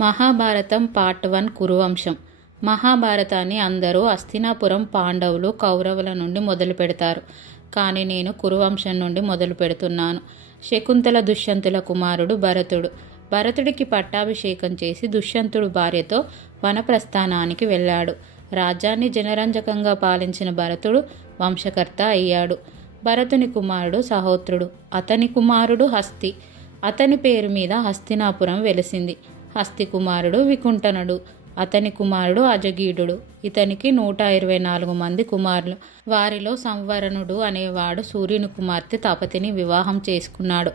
Mahabharatam part 1 కురువంశం. మహాభారతాన్ని అందరూ హస్తినాపురం పాండవులు కౌరవుల నుండి మొదలు పెడతారు. కానీ నేను కురువంశం నుండి మొదలు పెడుతున్నాను. శకుంతల దుష్యంతుల కుమారుడు భరతుడు. భరతుడికి పట్టాభిషేకం చేసి దుష్యంతుడు భార్యతో వనప్రస్థానానికి వెళ్ళాడు. రాజ్యాన్ని జనరంజకంగా పాలించిన భరతుడు వంశకర్త అయ్యాడు. భరతుని కుమారుడు సహోత్రుడు. అతని కుమారుడు హస్తి. అతని పేరు మీద హస్తినాపురం వెలిసింది. హస్తి కుమారుడు వికుంఠనుడు. అతని కుమారుడు అజగీడుడు. ఇతనికి 124 మంది కుమారులు. వారిలో సంవరణుడు అనేవాడు సూర్యుని కుమార్తె తపతిని వివాహం చేసుకున్నాడు.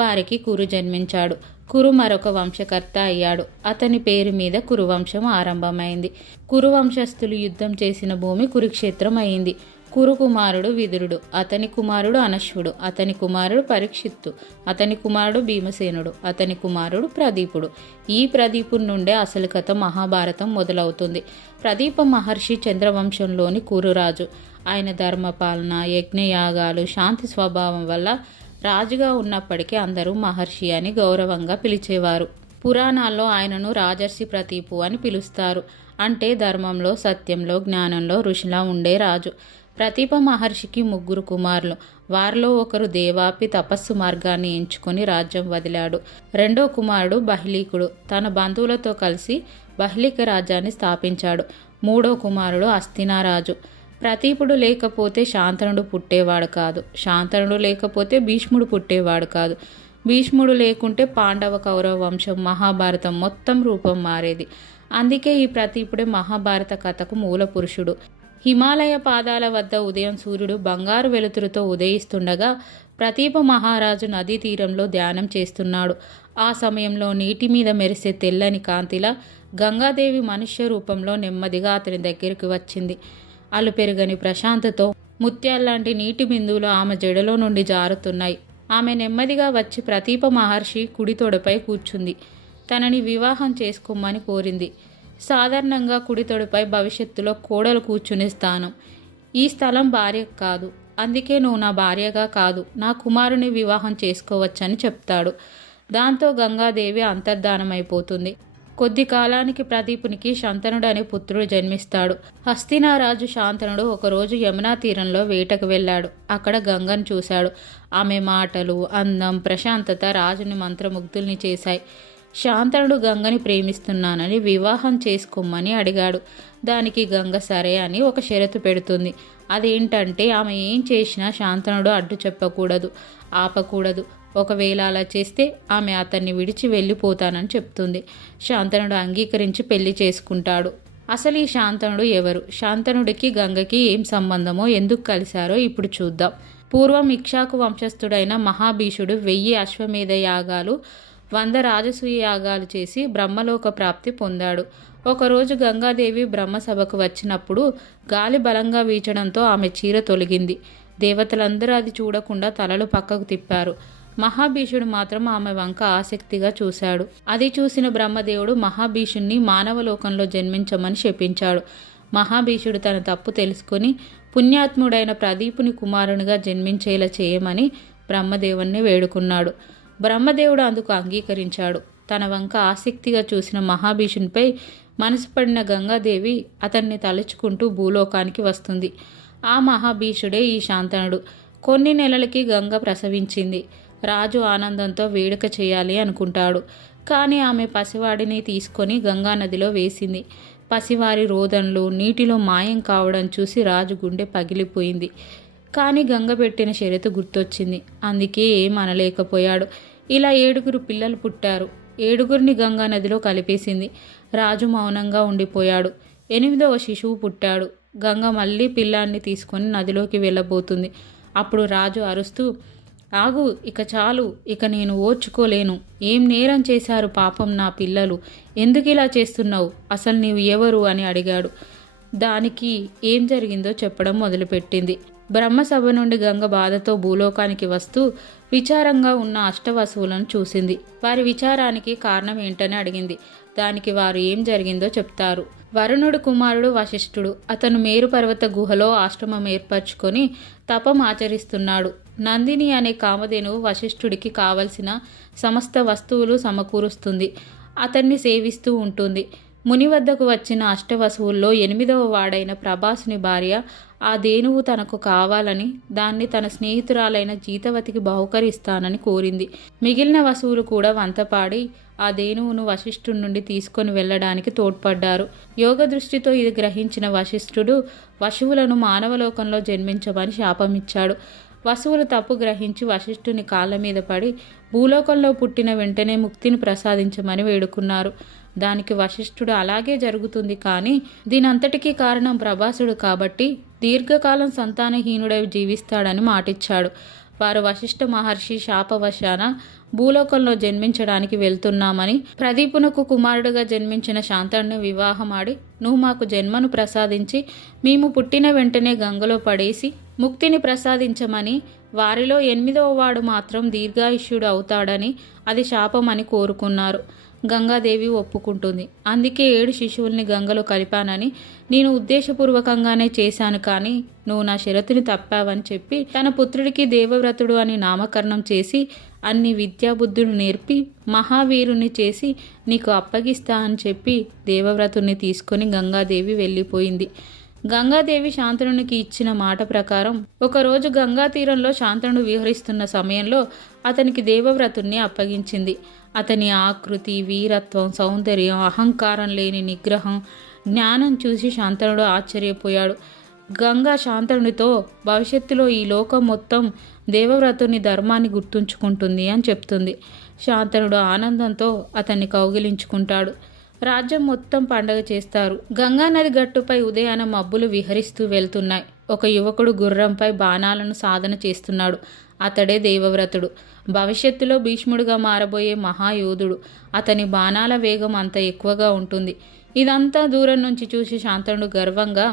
వారికి కురు జన్మించాడు. కురు మరొక వంశకర్త అయ్యాడు. అతని పేరు మీద కురువంశం ఆరంభమైంది. కురువంశస్థులు యుద్ధం చేసిన భూమి కురుక్షేత్రం అయింది. కురు కుమారుడు విదురుడు. అతని కుమారుడు అనశ్వుడు. అతని కుమారుడు పరీక్షిత్తు. అతని కుమారుడు భీమసేనుడు. అతని కుమారుడు ప్రదీపుడు. ఈ ప్రదీపుడి నుండే అసలు కథ మహాభారతం మొదలవుతుంది. ప్రదీప మహర్షి చంద్రవంశంలోని కురురాజు. ఆయన ధర్మపాలన, యజ్ఞయాగాలు, శాంతి స్వభావం వల్ల రాజుగా ఉన్నప్పటికీ అందరూ మహర్షి అని గౌరవంగా పిలిచేవారు. పురాణాల్లో ఆయనను రాజర్షి ప్రదీపు అని పిలుస్తారు. అంటే ధర్మంలో, సత్యంలో, జ్ఞానంలో ఋషిలా ఉండే రాజు. ప్రదీప మహర్షికి 3 కుమారులు. వారిలో ఒకరు దేవాపి తపస్సు మార్గాన్ని ఎంచుకొని రాజ్యం వదిలాడు. రెండో కుమారుడు బహ్లీకుడు. తన బంధువులతో కలిసి బహ్లిక రాజ్యాన్ని స్థాపించాడు. మూడో కుమారుడు హస్తినారాజు. ప్రదీపుడు లేకపోతే శాంతనుడు పుట్టేవాడు కాదు. శాంతనుడు లేకపోతే భీష్ముడు పుట్టేవాడు కాదు. భీష్ముడు లేకుంటే పాండవ కౌరవ వంశం, మహాభారతం మొత్తం రూపం మారేది. అందుకే ఈ ప్రదీపుడే మహాభారత కథకు మూల పురుషుడు. హిమాలయ పాదాల వద్ద ఉదయం సూర్యుడు బంగారు వెలుతురుతో ఉదయిస్తుండగా ప్రదీప మహారాజు నదీ తీరంలో ధ్యానం చేస్తున్నాడు. ఆ సమయంలో నీటి మీద మెరిసే తెల్లని కాంతిలా గంగాదేవి మనుష్య రూపంలో నెమ్మదిగా అతని దగ్గరికి వచ్చింది. అలుపెరుగని ప్రశాంతతో ముత్యాల్లాంటి నీటి బిందువులు ఆమె జడలో నుండి జారుతున్నాయి. ఆమె నెమ్మదిగా వచ్చి ప్రదీప మహర్షి కుడి తొడపై కూర్చుంది. తనని వివాహం చేసుకోమని కోరింది. సాధారణంగా కుడితొడిపై భవిష్యత్తులో కోడలు కూర్చునే స్థానం. ఈ స్థలం భార్యకు కాదు. అందుకే నువ్వు నా భార్యగా కాదు, నా కుమారుని వివాహం చేసుకోవచ్చని చెప్తాడు. దాంతో గంగాదేవి అంతర్ధానమైపోతుంది. కొద్ది కాలానికి ప్రదీపునికి శంతనుడు అనే పుత్రుడు జన్మిస్తాడు. హస్తినారాజు శాంతనుడు ఒకరోజు యమునా తీరంలో వేటకు వెళ్ళాడు. అక్కడ గంగను చూశాడు. ఆమె మాటలు, అందం, ప్రశాంతత రాజుని మంత్రముగ్ధుల్ని చేశాయి. శాంతనుడు గంగని ప్రేమిస్తున్నానని వివాహం చేసుకోమని అడిగాడు. దానికి గంగ సరే అని ఒక షరతు పెడుతుంది. అదేంటంటే ఆమె ఏం చేసినా శాంతనుడు అడ్డు చెప్పకూడదు, ఆపకూడదు. ఒకవేళ అలా చేస్తే ఆమె అతన్ని విడిచి వెళ్ళిపోతానని చెప్తుంది. శాంతనుడు అంగీకరించి పెళ్లి చేసుకుంటాడు. అసలు ఈ శాంతనుడు ఎవరు? శాంతనుడికి గంగకి ఏం సంబంధమో, ఎందుకు కలిశారో ఇప్పుడు చూద్దాం. పూర్వం ఇక్ష్వాకు వంశస్థుడైన మహాభీషుడు 1000 అశ్వమేధ యాగాలు, 100 రాజసూయ యాగాలు చేసి బ్రహ్మలోక ప్రాప్తి పొందాడు. ఒకరోజు గంగాదేవి బ్రహ్మసభకు వచ్చినప్పుడు గాలి బలంగా వీచడంతో ఆమె చీర తొలగింది. దేవతలందరూ అది చూడకుండా తలలు పక్కకు తిప్పారు. మహాభీషుడు మాత్రం ఆమె వంక ఆసక్తిగా చూశాడు. అది చూసిన బ్రహ్మదేవుడు మహాభీషుణ్ణి మానవలోకంలో జన్మించమని శపించాడు. మహాభీషుడు తన తప్పు తెలుసుకొని పుణ్యాత్ముడైన ప్రదీపుని కుమారునిగా జన్మించేలా చేయమని బ్రహ్మదేవుణ్ణి వేడుకున్నాడు. బ్రహ్మదేవుడు అందుకు అంగీకరించాడు. తన వంక ఆసక్తిగా చూసిన మహాభీషునిపై మనసు పడిన గంగాదేవి అతన్ని తలుచుకుంటూ భూలోకానికి వస్తుంది. ఆ మహాభీషుడే ఈ శాంతనుడు. కొన్ని నెలలకి గంగ ప్రసవించింది. రాజు ఆనందంతో వేడుక చేయాలి అనుకుంటాడు. కానీ ఆమె పసివాడిని తీసుకొని గంగానదిలో వేసింది. పసివారి రోదనలు నీటిలో మాయం కావడం చూసి రాజు గుండె పగిలిపోయింది. కానీ గంగ పెట్టిన షరతు గుర్తొచ్చింది. అందుకే ఏం అనలేకపోయాడు. ఇలా 7 పిల్లలు పుట్టారు. 7 గంగా నదిలో కలిపేసింది. రాజు మౌనంగా ఉండిపోయాడు. 8వ శిశువు పుట్టాడు. గంగ మళ్ళీ పిల్లాన్ని తీసుకొని నదిలోకి వెళ్ళబోతుంది. అప్పుడు రాజు అరుస్తూ, ఆగు, ఇక చాలు, ఇక నేను ఓర్చుకోలేను. ఏం నేరం చేశారు పాపం నా పిల్లలు? ఎందుకు ఇలా చేస్తున్నావు? అసలు నీవు ఎవరు అని అడిగాడు. దానికి ఏం జరిగిందో చెప్పడం మొదలుపెట్టింది. బ్రహ్మసభ నుండి గంగ బాధతో భూలోకానికి వస్తూ విచారంగా ఉన్న అష్టవసువులను చూసింది. వారి విచారానికి కారణం ఏంటని అడిగింది. దానికి వారు ఏం జరిగిందో చెప్తారు. వరుణుడు కుమారుడు వశిష్ఠుడు. అతను మేరు పర్వత గుహలో ఆశ్రమం ఏర్పరచుకొని తపం ఆచరిస్తున్నాడు. నందిని అనే కామధేనువు వశిష్ఠుడికి కావలసిన సమస్త వస్తువులు సమకూరుస్తుంది. అతన్ని సేవిస్తూ ఉంటుంది. ముని వద్దకు వచ్చిన అష్టవసువుల్లో 8వ వాడైన ప్రభాసుని భార్య ఆ ధేనువు తనకు కావాలని, దాన్ని తన స్నేహితురాలైన జీతవతికి బహుకరిస్తానని కోరింది. మిగిలిన వసువులు కూడా వంతపాడి ఆ ధేనువును వశిష్ఠుడి నుండి తీసుకొని వెళ్ళడానికి తోడ్పడ్డారు. యోగ దృష్టితో ఇది గ్రహించిన వశిష్ఠుడు వసువులను మానవలోకంలో జన్మించమని శాపమిచ్చాడు. వసువులు తప్పు గ్రహించి వశిష్ఠుని కాళ్ళ మీద పడి భూలోకంలో పుట్టిన వెంటనే ముక్తిని ప్రసాదించమని వేడుకున్నారు. దానికి వశిష్ఠుడు అలాగే జరుగుతుంది, కానీ దీనంతటికీ కారణం ప్రభాసుడు కాబట్టి దీర్ఘకాలం సంతానహీనుడై జీవిస్తాడని మాటిచ్చాడు. వారు వశిష్ఠ మహర్షి శాపవశాన భూలోకంలో జన్మించడానికి వెళ్తున్నామని, ప్రదీపునకు కుమారుడుగా జన్మించిన శాంతనుని వివాహమాడి నువ్వు మాకు జన్మను ప్రసాదించి మేము పుట్టిన వెంటనే గంగలో పడేసి ముక్తిని ప్రసాదించమని, వారిలో 8వ వాడు మాత్రం దీర్ఘాయుష్యుడు అవుతాడని అది శాపమని కోరుకున్నారు. గంగాదేవి ఒప్పుకుంటుంది. అందుకే 7 శిశువుల్ని గంగలో కలిపానని నేను ఉద్దేశపూర్వకంగానే చేశాను, కానీ నువ్వు నా షరతుని తప్పావని చెప్పి తన పుత్రుడికి దేవవ్రతుడు అని నామకరణం చేసి అన్ని విద్యాబుద్ధులు నేర్పి మహావీరుని చేసి నీకు అప్పగిస్తా అని చెప్పి దేవవ్రతుడిని తీసుకొని గంగాదేవి వెళ్ళిపోయింది. గంగాదేవి శాంతనునికి ఇచ్చిన మాట ప్రకారం ఒకరోజు గంగా తీరంలో శాంతనుడు విహరిస్తున్న సమయంలో అతనికి దేవవ్రతుణ్ణి అప్పగించింది. అతని ఆకృతి, వీరత్వం, సౌందర్యం, అహంకారం లేని నిగ్రహం, జ్ఞానం చూసి శాంతనుడు ఆశ్చర్యపోయాడు. గంగా శాంతనుడితో భవిష్యత్తులో ఈ లోకం మొత్తం దేవవ్రతుని ధర్మాన్ని గుర్తుంచుకుంటుంది అని చెప్తుంది. శాంతనుడు ఆనందంతో అతన్ని కౌగిలించుకుంటాడు. రాజ్యం మొత్తం పండగ చేస్తారు. గంగా నది గట్టుపై ఉదయాన మబ్బులు విహరిస్తూ వెళ్తున్నాయి. ఒక యువకుడు గుర్రంపై బాణాలను సాధన చేస్తున్నాడు. అతడే దేవవ్రతుడు. భవిష్యత్తులో భీష్ముడిగా మారబోయే మహాయోధుడు. అతని బాణాల వేగం అంత ఎక్కువగా ఉంటుంది. ఇదంతా దూరం నుంచి చూసి శాంతనుడు గర్వంగా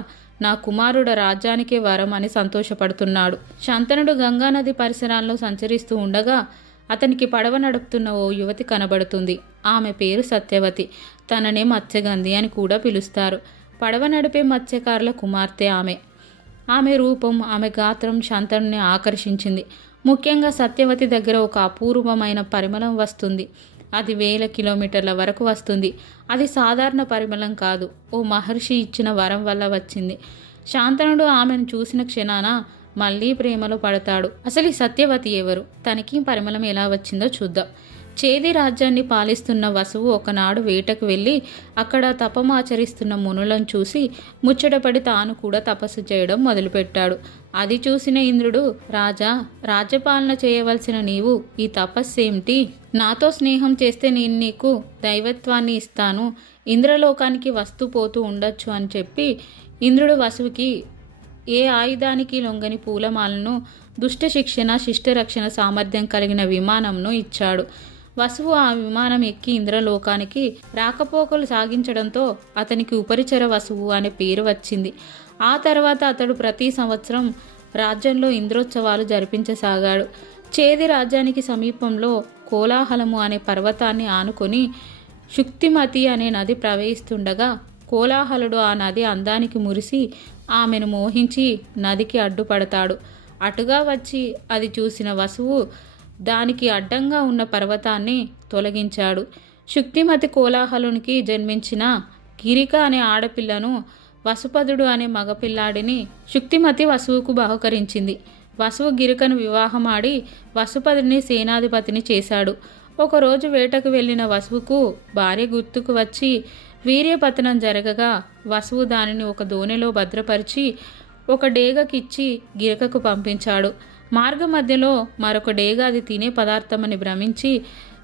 నా కుమారుడు రాజ్యానికే వరం అని సంతోషపడుతున్నాడు. శాంతనుడు గంగానది పరిసరాల్లో సంచరిస్తూ ఉండగా అతనికి పడవ నడుపుతున్న ఓ యువతి కనబడుతుంది. ఆమె పేరు సత్యవతి. తననే మత్స్యగంధి అని కూడా పిలుస్తారు. పడవ నడిపే మత్స్యకారుల కుమార్తె ఆమె. ఆమె రూపం, ఆమె గాత్రం శాంతనుని ఆకర్షించింది. ముఖ్యంగా సత్యవతి దగ్గర ఒక అపూర్వమైన పరిమళం వస్తుంది. అది 1000 కిలోమీటర్ల వరకు వస్తుంది. అది సాధారణ పరిమళం కాదు, ఓ మహర్షి ఇచ్చిన వరం వల్ల వచ్చింది. శాంతనుడు ఆమెను చూసిన క్షణాన మళ్ళీ ప్రేమలో పడతాడు. అసలు ఈ సత్యవతి ఎవరు? తనకి పరిమళం ఎలా వచ్చిందో చూద్దాం. చేది రాజ్యాన్ని పాలిస్తున్న వసువు ఒకనాడు వేటకు వెళ్ళి అక్కడ తపమాచరిస్తున్న మునులను చూసి ముచ్చటపడి తాను కూడా తపస్సు చేయడం మొదలుపెట్టాడు. అది చూసిన ఇంద్రుడు, రాజా, రాజ్యపాలన చేయవలసిన నీవు ఈ తపస్సేమిటి? నాతో స్నేహం చేస్తే నేను నీకు దైవత్వాన్ని ఇస్తాను, ఇంద్రలోకానికి వస్తూ పోతూ ఉండొచ్చు అని చెప్పి ఇంద్రుడు వసువుకి ఏ ఆయుధానికి లొంగని పూలమాలను, దుష్ట శిక్షణ, శిష్టరక్షణ సామర్థ్యం కలిగిన విమానంను ఇచ్చాడు. వసువు ఆ విమానం ఎక్కి ఇంద్రలోకానికి రాకపోకలు సాగించడంతో అతనికి ఉపరిచర వసువు అనే పేరు వచ్చింది. ఆ తర్వాత అతడు ప్రతి సంవత్సరం రాజ్యంలో ఇంద్రోత్సవాలు జరిపించసాగాడు. చేది రాజ్యానికి సమీపంలో కోలాహలము అనే పర్వతాన్ని ఆనుకొని శుక్తిమతి అనే నది ప్రవహిస్తుండగా కోలాహలుడు ఆ నది అందానికి మురిసి ఆమెను మోహించి నదికి అడ్డుపడతాడు. అటుగా వచ్చి అది చూసిన వసువు దానికి అడ్డంగా ఉన్న పర్వతాన్ని తొలగించాడు. శుక్తిమతి కోలాహలునికి జన్మించిన గిరిక అనే ఆడపిల్లను, వసుపదుడు అనే మగపిల్లాడిని శుక్తిమతి వసువుకు బహుకరించింది. వసువు గిరికను వివాహమాడి వసుపదుడిని సేనాధిపతిని చేశాడు. ఒకరోజు వేటకు వెళ్ళిన వసువుకు భార్య గుర్తుకు వచ్చి వీర్యపతనం జరగగా వసువు దానిని ఒక దోణిలో భద్రపరిచి ఒక డేగకిచ్చి గిరికకు పంపించాడు. మార్గ మధ్యలో మరొక డేగ అది తినే పదార్థమని భ్రమించి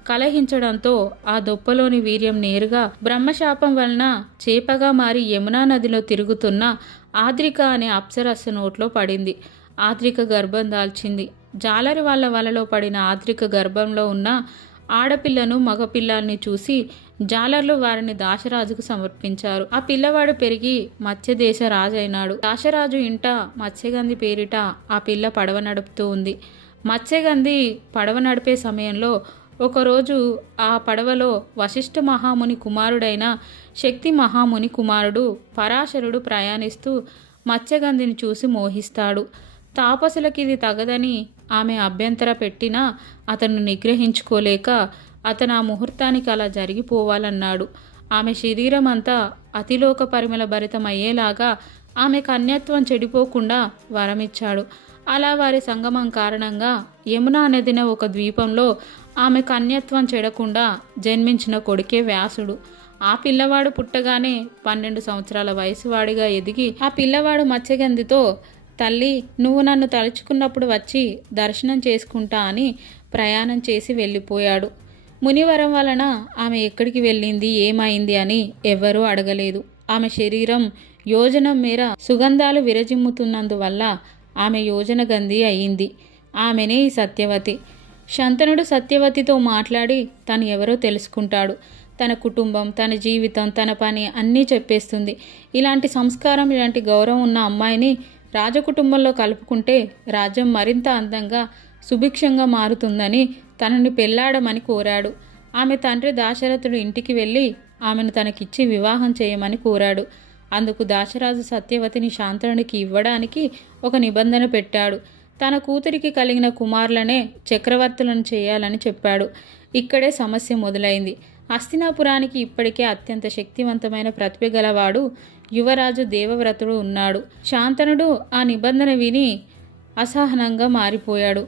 కలహించడంతో ఆ దొప్పలోని వీర్యం నేరుగా బ్రహ్మశాపం వలన చేపగా మారి యమునా నదిలో తిరుగుతున్న ఆద్రిక అనే అప్సరస్సు నోట్లో పడింది. ఆద్రిక గర్భం దాల్చింది. జాలరి వాళ్ళ వలలో పడిన ఆద్రిక గర్భంలో ఉన్న ఆడపిల్లను, మగపిల్లాల్ని చూసి జాలర్లు వారిని దాశరాజుకు సమర్పించారు. ఆ పిల్లవాడు పెరిగి మత్స్యదేశ రాజైనాడు. దాశరాజు ఇంట మత్స్యగంధి పేరిట ఆ పిల్ల పడవ నడుపుతూ ఉంది. మత్స్యగంధి పడవ నడిపే సమయంలో ఒకరోజు ఆ పడవలో వశిష్ఠ మహాముని కుమారుడైన శక్తి మహాముని కుమారుడు పరాశరుడు ప్రయాణిస్తూ మత్స్యగంధిని చూసి మోహిస్తాడు. తాపసులకి ఇది తగదని ఆమె అభ్యంతర పెట్టినా అతను నిగ్రహించుకోలేక అతను ఆ ముహూర్తానికి అలా జరిగిపోవాలన్నాడు. ఆమె శరీరం అంతా అతిలోక పరిమళ భరితమయ్యేలాగా ఆమె కన్యత్వం చెడిపోకుండా వరమిచ్చాడు. అలా వారి సంగమం కారణంగా యమునా నదిన ఒక ద్వీపంలో ఆమె కన్యత్వం చెడకుండా జన్మించిన కొడుకే వ్యాసుడు. ఆ పిల్లవాడు పుట్టగానే 12 సంవత్సరాల వయసువాడిగా ఎదిగి ఆ పిల్లవాడు మత్స్యగంధితో, తల్లి నువ్వు నన్ను తలుచుకున్నప్పుడు వచ్చి దర్శనం చేసుకుంటా అని ప్రయాణం చేసి వెళ్ళిపోయాడు. మునివరం వలన ఆమె ఎక్కడికి వెళ్ళింది, ఏమైంది అని ఎవ్వరూ అడగలేదు. ఆమె శరీరం యోజనం మేర సుగంధాలు విరజిమ్ముతున్నందువల్ల ఆమె యోజన గంధి అయింది. ఆమెనే ఈ సత్యవతి. శంతనుడు సత్యవతితో మాట్లాడి తను ఎవరో తెలుసుకుంటాడు. తన కుటుంబం, తన జీవితం, తన పని అన్నీ చెప్పేస్తుంది. ఇలాంటి సంస్కారం, ఇలాంటి గౌరవం ఉన్న అమ్మాయిని రాజకుటుంబంలో కలుపుకుంటే రాజ్యం మరింత అందంగా సుభిక్షంగా మారుతుందని తనని పెళ్లాడమని కోరాడు. ఆమె తండ్రి దాశరథుడు ఇంటికి వెళ్ళి ఆమెను తనకిచ్చి వివాహం చేయమని కోరాడు. అందుకు దాశరాజు సత్యవతిని శాంతనుడికి ఇవ్వడానికి ఒక నిబంధన పెట్టాడు. తన కూతురికి కలిగిన కుమారులనే చక్రవర్తులను చేయాలని చెప్పాడు. ఇక్కడే సమస్య మొదలైంది. హస్తినాపురానికి ఇప్పటికే అత్యంత శక్తివంతమైన ప్రతిభ గలవాడు యువరాజు దేవవ్రతుడు ఉన్నాడు. శాంతనుడు ఆ నిబంధన విని అసహనంగా మారిపోయాడు.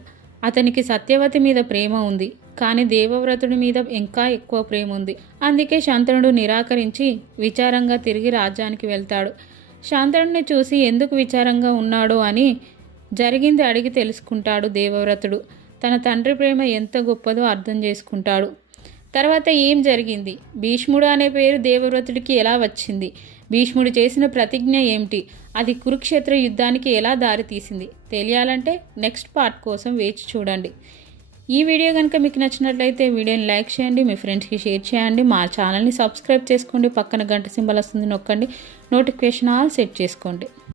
అతనికి సత్యవతి మీద ప్రేమ ఉంది, కానీ దేవవ్రతుడి మీద ఇంకా ఎక్కువ ప్రేమ ఉంది. అందుకే శాంతనుడు నిరాకరించి విచారంగా తిరిగి రాజ్యానికి వెళ్తాడు. శాంతనుడిని చూసి ఎందుకు విచారంగా ఉన్నాడో అని జరిగింది అడిగి తెలుసుకుంటాడు దేవవ్రతుడు. తన తండ్రి ప్రేమ ఎంత గొప్పదో అర్థం చేసుకుంటాడు. తర్వాత ఏం జరిగింది, భీష్ముడు అనే పేరు దేవవ్రతుడికి ఎలా వచ్చింది, భీష్ముడు చేసిన ప్రతిజ్ఞ ఏమిటి, అది కురుక్షేత్ర యుద్ధానికి ఎలా దారితీసింది తెలియాలంటే నెక్స్ట్ పార్ట్ కోసం వేచి చూడండి. ఈ వీడియో కనుక మీకు నచ్చినట్లయితే వీడియోని లైక్ చేయండి, మీ ఫ్రెండ్స్కి షేర్ చేయండి, మా ఛానల్ని సబ్స్క్రైబ్ చేసుకోండి, పక్కన గంట సింబల్ వస్తుంది నొక్కండి, నోటిఫికేషన్ ఆల్ సెట్ చేసుకోండి.